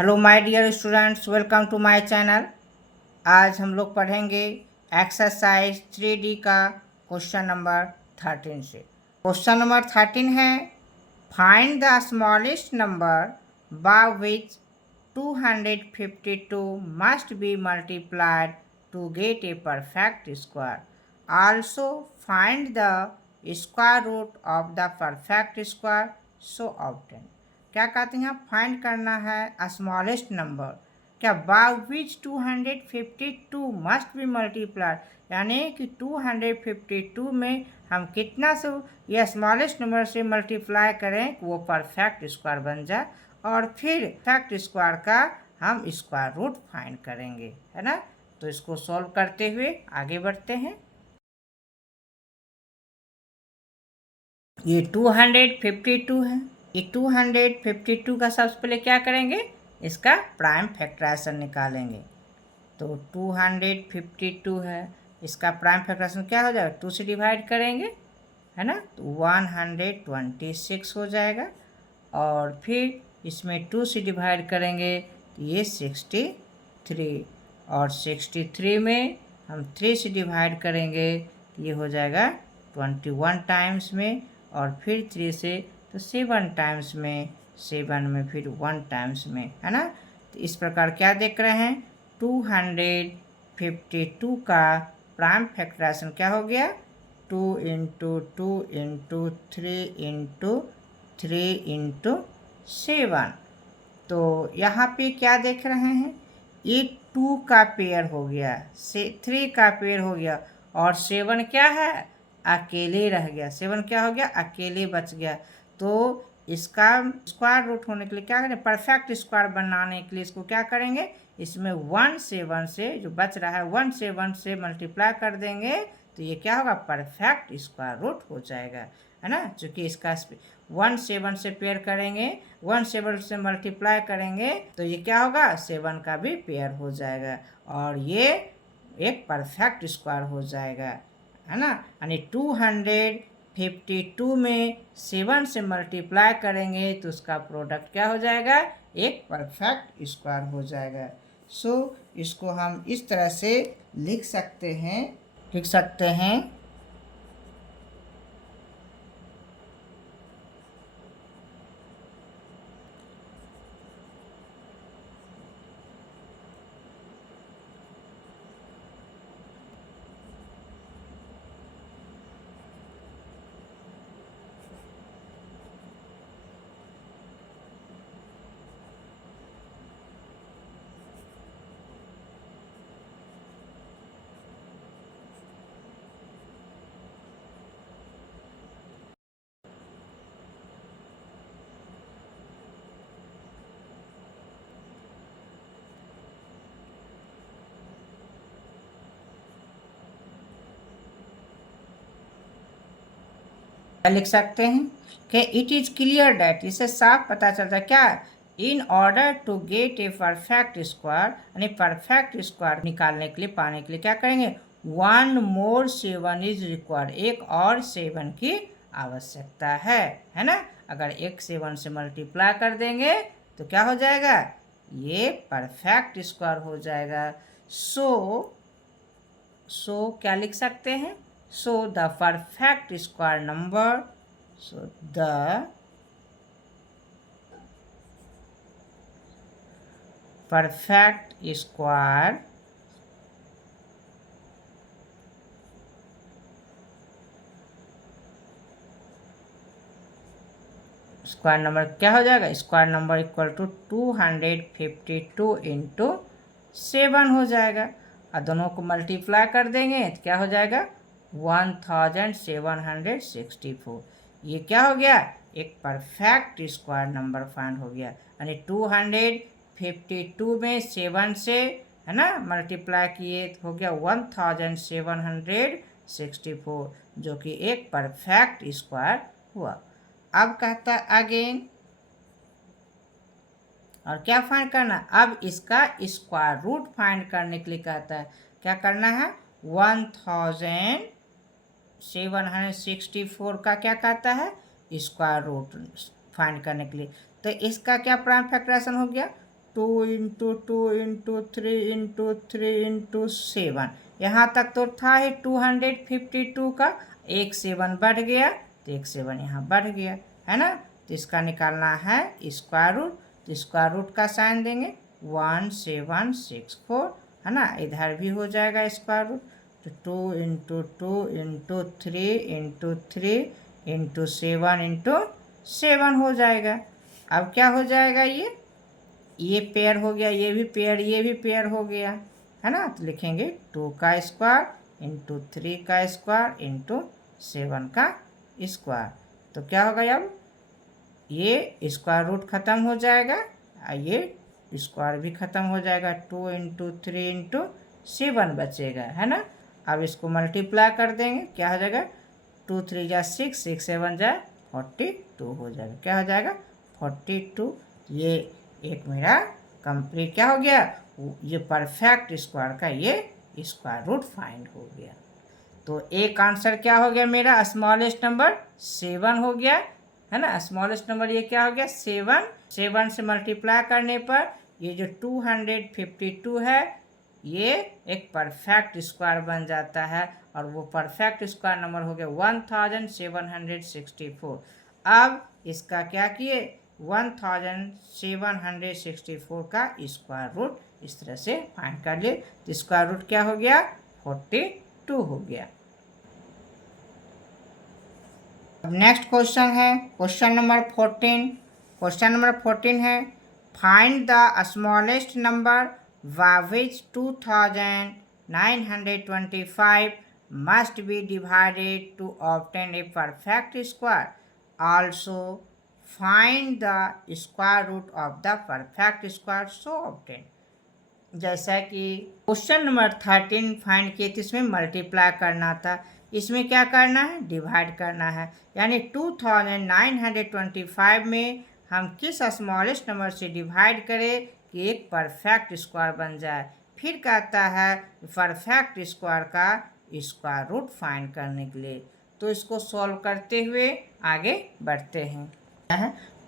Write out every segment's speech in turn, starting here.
Hello my dear students, welcome to my channel. आज हम लोग पढ़ेंगे एक्सरसाइज 3D का क्वेश्चन नंबर 13 से। क्वेश्चन नंबर 13 है, find the smallest number by which 252 must be multiplied to get a perfect square. Also find the square root of the perfect square so obtain. क्या कहते हैं, find करना है smallest number. क्या by which 252 must be multiplied, यानी कि 252 में हम कितना से यह स्मॉलेस्ट नंबर से मल्टीप्लाई करें कि वो परफेक्ट स्क्वायर बन जाए, और फिर परफेक्ट स्क्वायर का हम स्क्वायर रूट फाइंड करेंगे, है ना। तो इसको सॉल्व करते हुए आगे बढ़ते हैं। ये 252 है। ये 252 का सबसे पहले क्या करेंगे, इसका प्राइम फैक्टराइजेशन निकालेंगे। तो 252 है, इसका प्राइम फैक्टराइजेशन क्या हो जाएगा, 2 से डिवाइड करेंगे, है ना। तो 126 हो जाएगा, और फिर इसमें 2 से डिवाइड करेंगे तो ये 63, और 63 में हम 3 से डिवाइड करेंगे तो ये हो जाएगा 21 टाइम्स में, और फिर 3 से तो 7 टाइम्स में, 7 में फिर 1 टाइम्स में, है ना। तो इस प्रकार क्या देख रहे हैं, 252 का प्राइम फैक्टराइजेशन क्या हो गया, 2 इंटू 2 इंटू 3 इंटू 3 इंटू 7। तो यहाँ पे क्या देख रहे हैं, ये 2 का पेयर हो गया, 3 का पेयर हो गया, और 7 क्या है, अकेले रह गया। 7 क्या हो गया, अकेले बच गया। तो इसका स्क्वायर रूट होने के लिए क्या करें, परफेक्ट स्क्वायर बनाने के लिए इसको क्या करेंगे, इसमें 1 से जो बच रहा है 1 से मल्टीप्लाई कर देंगे, तो ये क्या होगा, परफेक्ट स्क्वायर रूट हो जाएगा, है ना। चूँकि इसका 1 से पेयर करेंगे, 1 से मल्टीप्लाई करेंगे तो ये क्या होगा, 7 का भी पेयर हो जाएगा, और ये एक परफेक्ट स्क्वायर हो जाएगा, है ना। यानी 252 में 7 से मल्टीप्लाई करेंगे तो उसका प्रोडक्ट क्या हो जाएगा, एक परफेक्ट स्क्वायर हो जाएगा। सो इसको हम इस तरह से लिख सकते हैं। क्या लिख सकते हैं कि इट इज क्लियर डैट, इससे साफ पता चलता है क्या, in order to get a perfect square, यानी परफेक्ट स्क्वायर निकालने के लिए, पाने के लिए क्या करेंगे, 1 मोर 7 इज रिक्वायर्ड, एक और 7 की आवश्यकता है ना। अगर एक 7 से मल्टीप्लाई कर देंगे तो क्या हो जाएगा, ये परफेक्ट स्क्वायर हो जाएगा। सो क्या लिख सकते हैं, so the perfect square number, so the perfect square square number क्या हो जाएगा, square number equal to 252 into 7 हो जाएगा, और दोनों को मल्टीप्लाई कर देंगे तो क्या हो जाएगा, 1764। ये क्या हो गया, एक परफेक्ट स्क्वायर नंबर फाइंड हो गया। यानी 252 में 7 से, है ना, मल्टीप्लाई किए तो हो गया 1764, जो कि एक परफेक्ट स्क्वायर हुआ। अब कहता है अगेन, और क्या फाइंड करना, अब इसका स्क्वायर रूट फाइंड करने के लिए कहता है, क्या करना है, 1764 का क्या कहता है, स्क्वायर रूट फाइंड करने के लिए। तो इसका क्या प्राइम फैक्टराइजेशन हो गया, 2 इंटू 2 इंटू 3 इंटू 3 इंटू 7, यहाँ तक तो था ही 252 का, एक 7 बढ़ गया तो एक 7 यहाँ बढ़ गया, है ना। तो इसका निकालना है स्क्वायर रूट, तो स्क्वायर रूट का साइन देंगे 1764, है ना। इधर भी हो जाएगा स्क्वायर रूट, तो 2 into 2 into 3 into 3 into 7 into 7 हो जाएगा। अब क्या हो जाएगा, ये पेयर हो गया, ये भी पेयर, ये भी पेयर हो गया, है ना। तो लिखेंगे 2 का स्क्वायर इंटू 3 का स्क्वायर इंटू 7 का स्क्वायर। तो क्या होगा, अब ये स्क्वायर रूट ख़त्म हो जाएगा और ये स्क्वायर भी ख़त्म हो जाएगा, 2 इंटू 3 इंटू 7 बचेगा, है ना। अब इसको मल्टीप्लाई कर देंगे, क्या हो जाएगा, 2 3 जा 6, 6 7 जा 42 हो जाएगा, क्या हो जाएगा 42। ये एक मेरा कंप्लीट क्या हो गया, ये परफेक्ट स्क्वायर का ये स्क्वायर रूट फाइंड हो गया। तो एक आंसर क्या हो गया मेरा, स्मॉलेस्ट नंबर 7 हो गया, है ना। स्मॉलेस्ट नंबर ये क्या हो गया 7, 7 से मल्टीप्लाई करने पर ये जो 252 है ये एक परफेक्ट स्क्वायर बन जाता है, और वो परफेक्ट स्क्वायर नंबर हो गया 1764। अब इसका क्या किए, 1764 का स्क्वायर रूट इस तरह से फाइंड कर लिए, तो स्क्वायर रूट क्या हो गया 42 हो गया। अब नेक्स्ट क्वेश्चन है क्वेश्चन नंबर 14। क्वेश्चन नंबर 14 है, find the smallest number by which 2925 must be divided to obtain a perfect square, also find the square root of the perfect square so obtain. जैसा कि question number 13 find किए तो इसमें multiply करना था, इसमें क्या करना है, डिवाइड करना है। यानी 2925 में हम किस स्मॉलेस्ट नंबर से डिवाइड करें कि एक परफेक्ट स्क्वायर बन जाए। फिर कहता है परफेक्ट स्क्वायर का स्क्वायर रूट फाइंड करने के लिए। तो इसको सॉल्व करते हुए आगे बढ़ते हैं।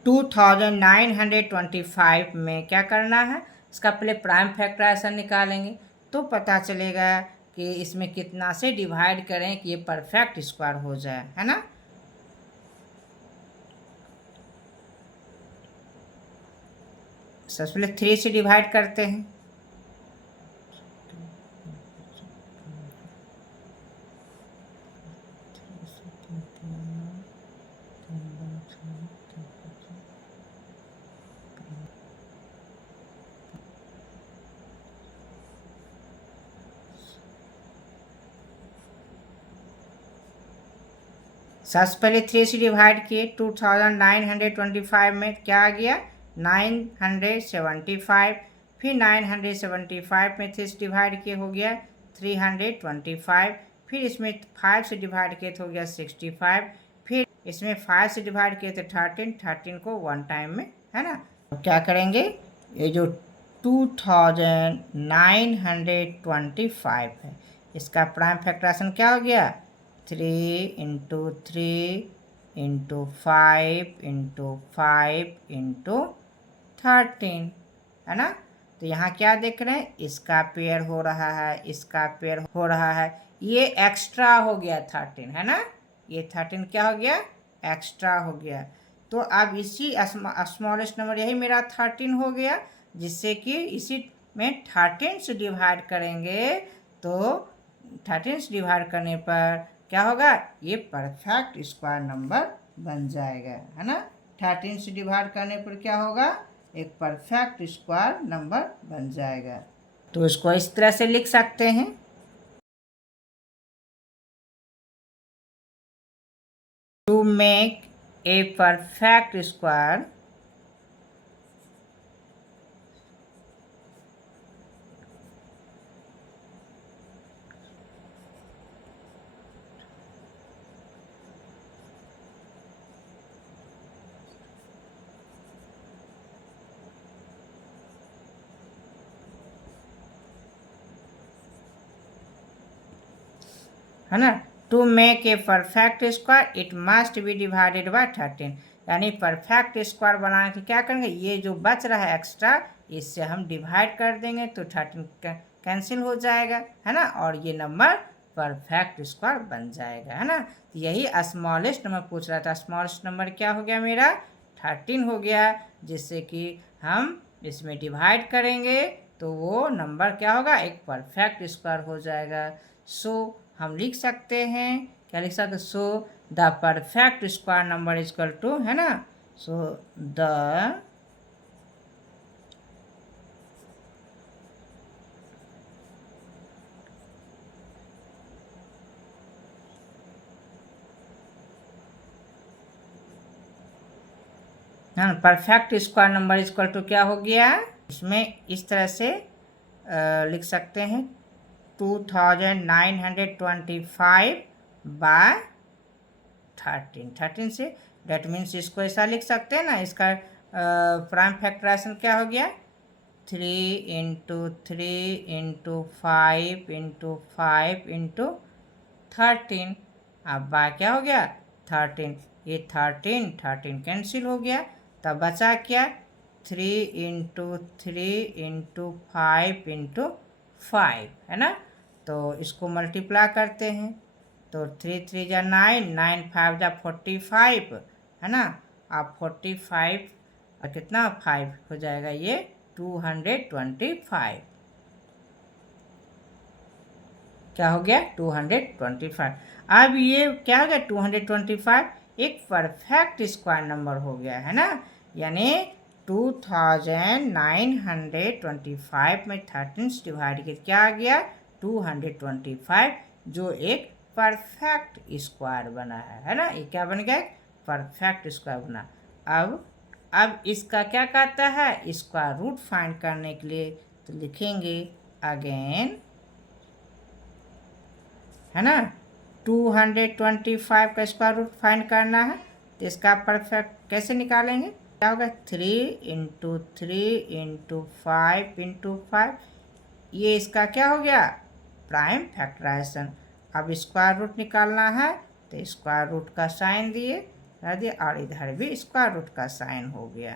2925 में क्या करना है, इसका पहले प्राइम फैक्टराइजेशन निकालेंगे तो पता चलेगा कि इसमें कितना से डिवाइड करें कि ये परफेक्ट स्क्वायर हो जाए, है ना। सबसे पहले 3 से डिवाइड करते हैं, सबसे पहले 3 से डिवाइड किए, 2925 में क्या आ गया 975, फिर 975 में 3 से डिवाइड किए हो गया 325, फिर इसमें 5 से डिवाइड किए तो हो गया 65, फिर इसमें 5 से डिवाइड किए थे 13 को 1 टाइम में, है ना। तो क्या करेंगे, ये जो 2925 है इसका प्राइम फैक्टराइजेशन क्या हो गया 3 इंटू 3 इंटू 5 इंटू 5 इंटू 13, है ना। तो यहाँ क्या देख रहे हैं, इसका पेयर हो रहा है, इसका पेयर हो रहा है, ये एक्स्ट्रा हो गया 13, है ना। ये 13 क्या हो गया, एक्स्ट्रा हो गया। तो अब इसी स्मॉलेस्ट नंबर यही मेरा 13 हो गया, जिससे कि इसी में 13 से डिवाइड करेंगे तो 13 से डिवाइड करने पर क्या होगा, ये परफेक्ट स्क्वायर नंबर बन जाएगा, है ना। 13 से डिवाइड करने पर क्या होगा, एक परफेक्ट स्क्वायर नंबर बन जाएगा। तो इसको इस तरह से लिख सकते हैं, to make a perfect square है ना। To make a perfect square it must be divided by 13, यानी परफेक्ट स्क्वायर बनाने के क्या करेंगे, ये जो बच रहा है एक्स्ट्रा इससे हम डिवाइड कर देंगे तो 13 कैंसिल हो जाएगा, है ना, और ये नंबर परफेक्ट स्क्वायर बन जाएगा, है ना। तो यही स्मॉलेस्ट नंबर पूछ रहा था। स्मॉलेस्ट नंबर क्या हो गया मेरा? 13 हो गया, जिससे कि हम इसमें डिवाइड करेंगे तो वो नंबर क्या होगा? एक परफेक्ट स्क्वायर हो जाएगा। सो हम लिख सकते हैं, क्या लिख सकते? So the perfect square number is equal to, है ना, so the perfect square number is equal to क्या हो गया? इसमें इस तरह से लिख सकते हैं 2925 बाय 13 से, डेट मीन्स इसको ऐसा लिख सकते हैं ना, इसका प्राइम फैक्टराइजेशन क्या हो गया? 3 × 3 × 5 × 5 × 13। अब बाय क्या हो गया? 13। ये 13 कैंसिल हो गया, तब बचा क्या? 3 × 3 × 5 × 5, है ना। तो इसको मल्टीप्लाई करते हैं तो 3 3 जा 9, 9 5 जा 45, है ना। अब 45 और कितना 5 हो जाएगा? ये 225। क्या हो गया? 225। अब ये क्या हो गया? 225 एक परफेक्ट स्क्वायर नंबर हो गया, है ना। यानी 2925 में 13 से डिवाइड करके क्या आ गया? 225, जो एक परफेक्ट स्क्वायर बना है ना। ये क्या बन गया? परफेक्ट स्क्वायर बना। अब इसका क्या कहता है? स्क्वायर रूट फाइंड करने के लिए तो लिखेंगे अगेन, है ना, 225 का स्क्वायर रूट फाइंड करना है तो इसका परफेक्ट कैसे निकालेंगे? क्या होगा? 3 × 3 × 5 × 5, ये इसका क्या हो गया? Prime factorization. अब स्क्वायर रूट निकालना है तो स्क्वायर रूट का साइन दिए और इधर भी स्क्वायर रूट का साइन हो गया,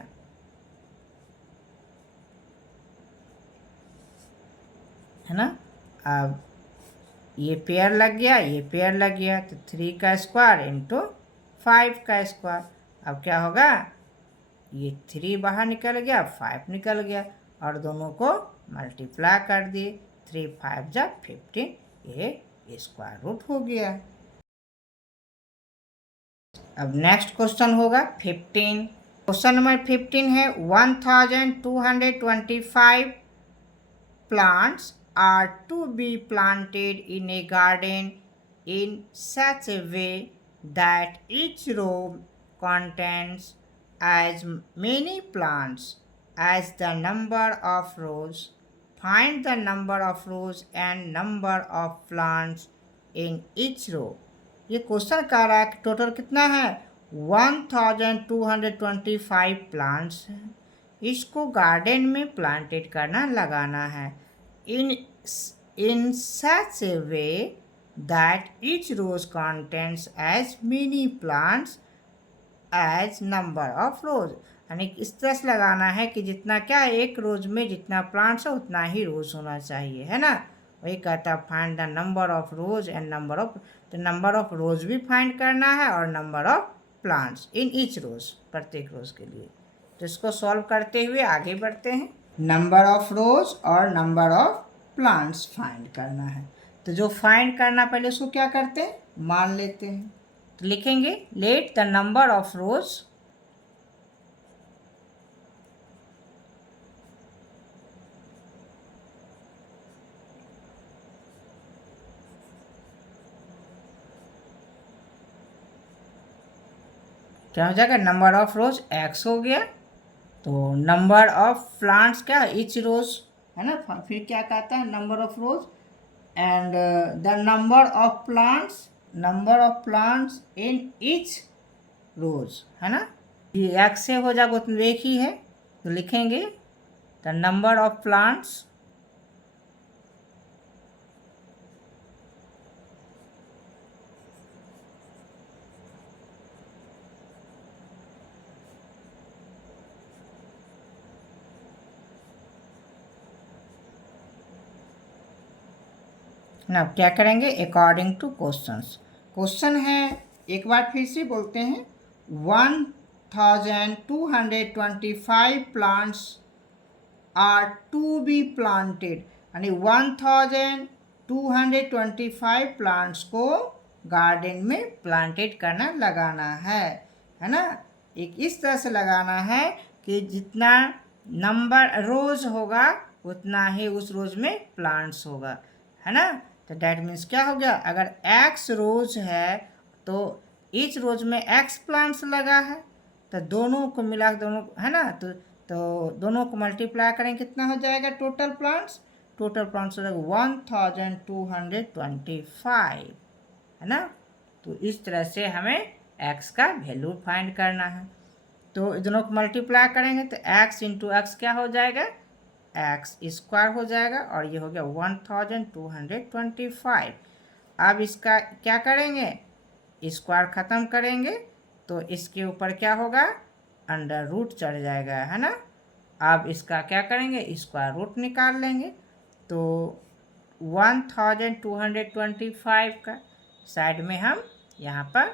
है ना। अब ये पेयर लग गया, ये पेयर लग गया, तो 3 का स्क्वायर इंटू 5 का स्क्वायर। अब क्या होगा? ये 3 बाहर निकल गया, 5 निकल गया, और दोनों को मल्टीप्लाई कर दिए, 3 5 जा 15, ये स्क्वायर रूट हो गया। अब नेक्स्ट क्वेश्चन होगा 15। क्वेश्चन नंबर 15 है 1225 plants are to be planted in a garden in such a way that each row contains as many plants as the number of rows. Find the number of rows and number of plants in each row. ये question कह रहा है कि total कितना है? 1225 plants है, इसको garden में प्लांटेड करना, लगाना है। in such a way that each row contains as many plants as number of rows, यानी इस तरह से लगाना है कि जितना क्या एक रोज में जितना प्लांट्स है उतना ही रोज होना चाहिए, है ना। वही कहता है find the number of rows and number of, तो नंबर ऑफ रोज भी फाइंड करना है और number of plants in each rows, प्रत्येक रोज के लिए। तो इसको सॉल्व करते हुए आगे बढ़ते हैं। नंबर ऑफ रोज और नंबर ऑफ प्लांट्स फाइंड करना है, तो जो फाइंड करना पहले उसको क्या करते हैं? मान लेते हैं। तो लिखेंगे लेट द नंबर ऑफ रोज क्या हो जाएगा? नंबर ऑफ रोज x हो गया, तो नंबर ऑफ प्लांट्स क्या? ईच रोज, है ना। फिर क्या कहता है? Number of rows and the number of plants in each rows, है ना। ये x से हो जाएगा तो एक ही है, तो लिखेंगे द नंबर ऑफ प्लांट्स ना क्या करेंगे, अकॉर्डिंग टू क्वेश्चंस। क्वेश्चन है, एक बार फिर से बोलते हैं, 1225 plants are to be planted, यानी 1225 प्लांट्स को गार्डन में प्लांटेड करना, लगाना है ना। एक इस तरह से लगाना है कि जितना नंबर रोज होगा उतना ही उस रोज में प्लांट्स होगा, है ना। तो डैट मीन्स क्या हो गया, अगर एक्स रोज है तो ईच रोज में एक्स प्लांट्स लगा है, तो दोनों को मिला, दोनों है ना, तो दोनों को मल्टीप्लाई करें कितना हो जाएगा, टोटल प्लांट्स हो जाएगा 1225, है ना। तो इस तरह से हमें x का वैल्यू फाइंड करना है। तो दोनों को मल्टीप्लाई करेंगे तो x इंटू एक्स क्या हो जाएगा, एक्स स्क्वायर हो जाएगा, और ये हो गया 1225। अब इसका क्या करेंगे, स्क्वायर ख़त्म करेंगे तो इसके ऊपर क्या होगा, अंडर रूट चढ़ जाएगा, है ना। अब इसका क्या करेंगे, स्क्वायर रूट निकाल लेंगे। तो 1225 का साइड में हम यहाँ पर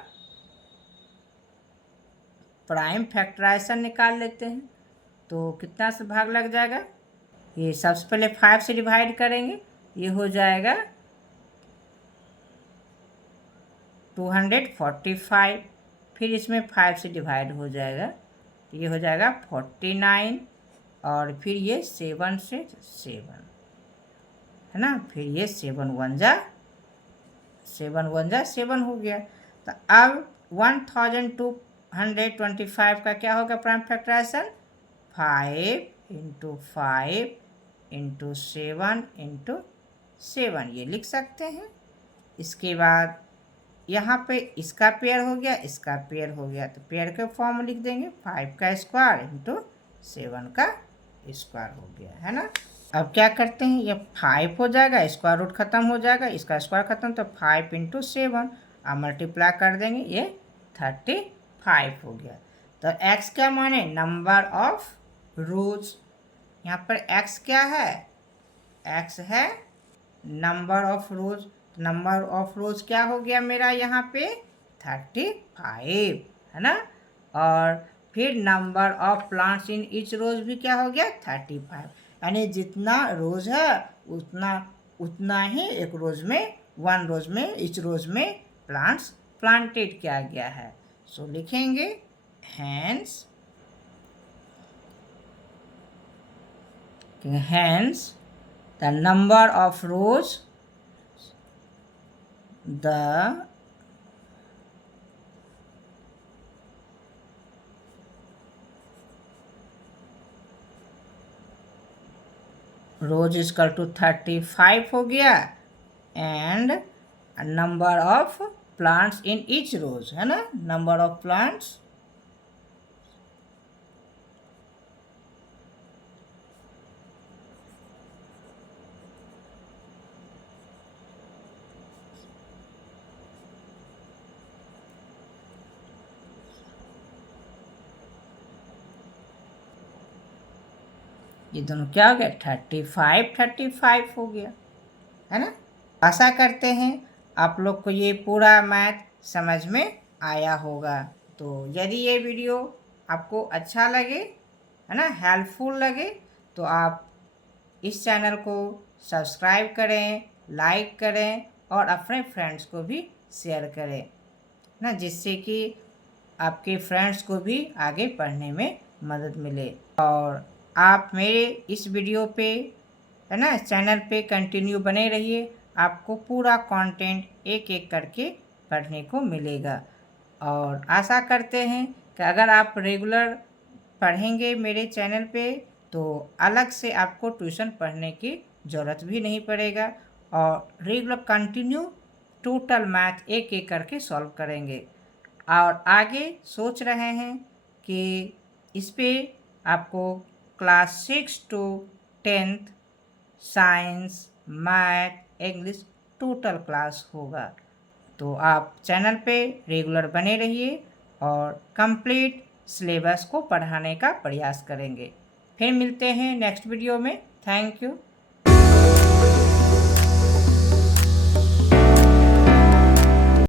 प्राइम फैक्टराइजेशन निकाल लेते हैं। तो कितना से भाग लग जाएगा, ये सबसे पहले 5 से डिवाइड करेंगे, ये हो जाएगा 245, फिर इसमें 5 से डिवाइड हो जाएगा, तो ये हो जाएगा 49, और फिर ये 7 से 7, है ना, फिर ये 7 1 जा 7 हो गया। तो अब 1225 का क्या होगा prime factorization, 5 into 5 into 7 into 7, ये लिख सकते हैं। इसके बाद यहाँ पे इसका पेयर हो गया, इसका पेयर हो गया, तो पेयर के फॉर्म में लिख देंगे 5 का स्क्वायर इंटू 7 का स्क्वायर हो गया, है ना। अब क्या करते हैं, ये 5 हो जाएगा, स्क्वायर रूट खत्म हो जाएगा, इसका स्क्वायर खत्म, तो 5 इंटू 7 अब मल्टीप्लाई कर देंगे, ये 35 हो गया। तो x क्या माने, नंबर ऑफ रोज। यहाँ पर x क्या है, x है number of rose. Number of रोज क्या हो गया मेरा यहाँ पे 35, है ना। और फिर number of plants in each rows भी क्या हो गया 35, यानी जितना रोज है उतना ही एक रोज में, वन रोज में, ईच रोज में प्लांट्स प्लांटेड किया गया है। सो लिखेंगे hence the number of rows, the rows is equal to 35 हो गया, and number of plants in each rows, है ना, number of plants ये दोनों क्या हो गया 35 हो गया, है ना। आशा करते हैं आप लोग को ये पूरा मैथ समझ में आया होगा। तो यदि ये वीडियो आपको अच्छा लगे, है ना, हेल्पफुल लगे, तो आप इस चैनल को सब्सक्राइब करें, लाइक करें और अपने फ्रेंड्स को भी शेयर करें ना, जिससे कि आपके फ्रेंड्स को भी आगे पढ़ने में मदद मिले। और आप मेरे इस वीडियो पे, है ना, चैनल पे कंटिन्यू बने रहिए, आपको पूरा कंटेंट एक एक करके पढ़ने को मिलेगा। और आशा करते हैं कि अगर आप रेगुलर पढ़ेंगे मेरे चैनल पे तो अलग से आपको ट्यूशन पढ़ने की ज़रूरत भी नहीं पड़ेगा, और रेगुलर कंटिन्यू टोटल मैथ एक एक करके सॉल्व करेंगे। और आगे सोच रहे हैं कि इस पे आपको class 6 to 10th science, math, English total class होगा। तो आप चैनल पे रेगुलर बने रहिए और कंप्लीट सिलेबस को पढ़ाने का प्रयास करेंगे। फिर मिलते हैं नेक्स्ट वीडियो में। Thank you.